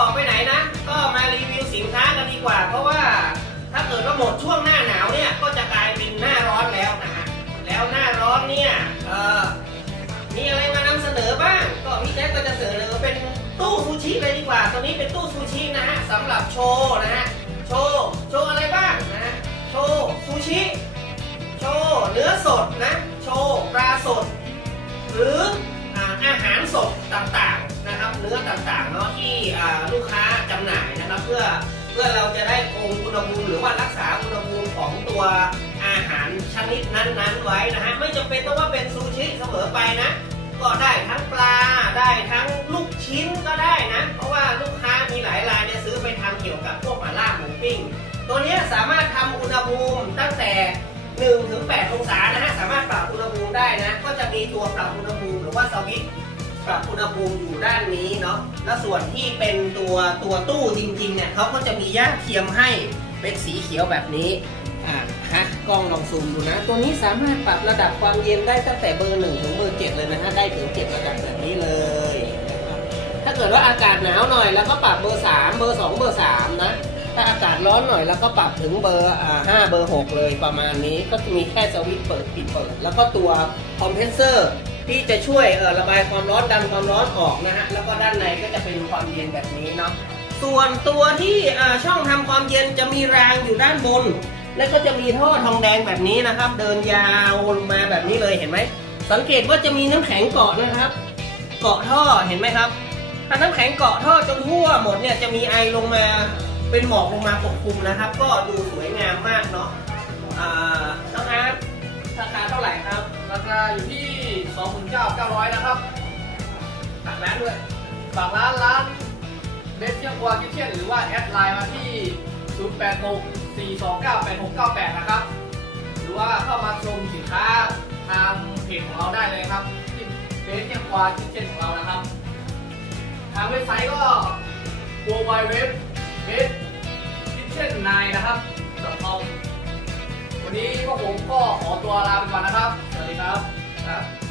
ออกไปไหนนะ ก็มารีวิวสินค้ากันดีกว่า เพราะว่าถ้าเกิดว่าหมดช่วงหน้าหนาวเนี่ยก็จะกลายเป็นหน้าร้อนแล้วนะฮะแล้วหน้าร้อนเนี่ยเออมีอะไรมานำเสนอบ้าง ก็พี่แจ๊คก็จะเสนอเป็นตู้ซูชิเลยดีกว่า ตัวนี้เป็นตู้ซูชินะฮะสำหรับโชว์นะฮะโชว์โชว์อะไรบ้างนะฮะโชว์ซูชิโชว์เนื้อสดนะ เนื้อต่างๆเนาะที่ลูกค้าจำหน่ายนะครับ เพื่อเพื่อเราจะได้คงอุณหภูมิหรือว่ารักษาอุณหภูมิของตัวอาหารชนิดนั้นๆไว้นะฮะไม่จำเป็นต้องว่าเป็นซูชิเสมอไปนะ ก็ได้ทั้งปลาได้ทั้งลูกชิ้นก็ได้นะ เพราะว่าลูกค้ามีหลายรายเนี่ยซื้อไปทำเกี่ยวกับพวกหมาล่าหมูปิ้งตัวนี้สามารถทำอุณหภูมิตั้งแต่1ถึง8องศานะฮะสามารถปรับอุณหภูมิได้นะ ก็จะมีตัวปรับอุณหภูมิหรือว่าสวิตช์ ปรับอุณหภูมิอยู่ด้านนี้เนาะ แล้วส่วนที่เป็นตัวตัวตู้จริงๆเนี่ยเขาก็จะมีย่าเทียมให้เป็นสีเขียวแบบนี้ อ่าฮะกล้องลองซูมดูนะ ตัวนี้สามารถปรับระดับความเย็นได้ตั้งแต่เบอร์หนึ่งถึงเบอร์เจ็ดเลยนะฮะ ได้ถึงเจ็ดระดับแบบนี้เลย ถ้าเกิดว่าอากาศหนาวหน่อยแล้วก็ปรับเบอร์สามเบอร์สองเบอร์สามนะ ถ้าอากาศร้อนหน่อยแล้วก็ปรับถึงเบอร์อ่าห้าเบอร์หกเลยประมาณนี้ ก็จะมีแค่สวิตช์เปิดปิดเปิด แล้วก็ตัวคอมเพนเซอร์ ที่จะช่วยระบายความร้อนดันความร้อนออกนะฮะแล้วก็ด้านในก็จะเป็นความเย็นแบบนี้เนาะส่วนตัวที่ช่องทำความเย็นจะมีรางอยู่ด้านบน แล้วก็จะมีท่อทองแดงแบบนี้นะครับ เดินยาวลงมาแบบนี้เลยเห็นไหมสังเกตว่าจะมีน้ำแข็งเกาะนะครับ เกาะท่อเห็นไหมครับ ถ้าน้ำแข็งเกาะท่อจนทั่วหมดเนี่ยจะมีไอลงมาเป็นหมอกลงมาปกคลุมนะครับ ก็ดูสวยงามมากเนาะอ่าน้องอาร์ตราคาเท่าไหร่ครับ ราคาอยู่ที่ 29,900 นะครับฝากร้านด้วยฝากร้านร้านเบสเชียงกัวคิเช่นหรือว่าแอดไลน์มาที่ 0864298698 นะครับ หรือว่าเข้ามาชมสินค้าทางเพจของเราได้เลยครับ ที่เบสเชียงกัวคิเช่นของเรานะครับ ทางเว็บไซต์ก็ www b e s kitchen 9นะครับ .com วันนี้พวกผมก็ขอตัวลาไปก่อนนะครับ สวัสดีครับครับ